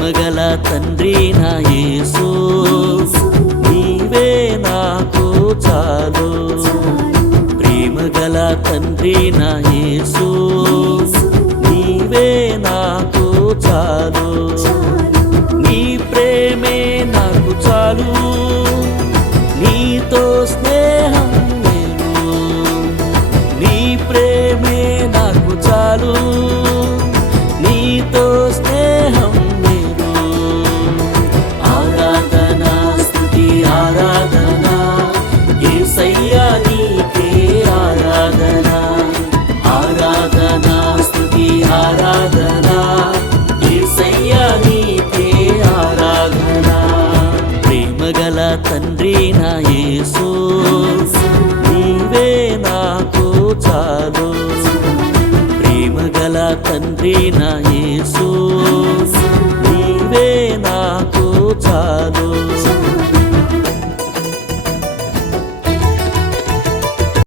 ప్రేమగల తండ్రి నా యేసు నీవే నాకు చాలు ప్రేమగల తండ్రి నా యేసు నీవే నాకు చాలు నీ ప్రేమే నాకు చాలు నీతో స్నేహం నేను నీ ప్రేమే నాకు చాలు నీతో స్నేహం నేను ఆరాధన స్తుతి ఆరాధన యేసయ్యా నీకే ఆరాధన ఆరాధన స్తుతి ఆరాధన యేసయ్యా నీకే ఆరాధన ప్రేమగల తండ్రి నా యేసు నీవే నాకు చాలు ప్రేమగల తండ్రి నా యేసు నీవే నాకు చాలు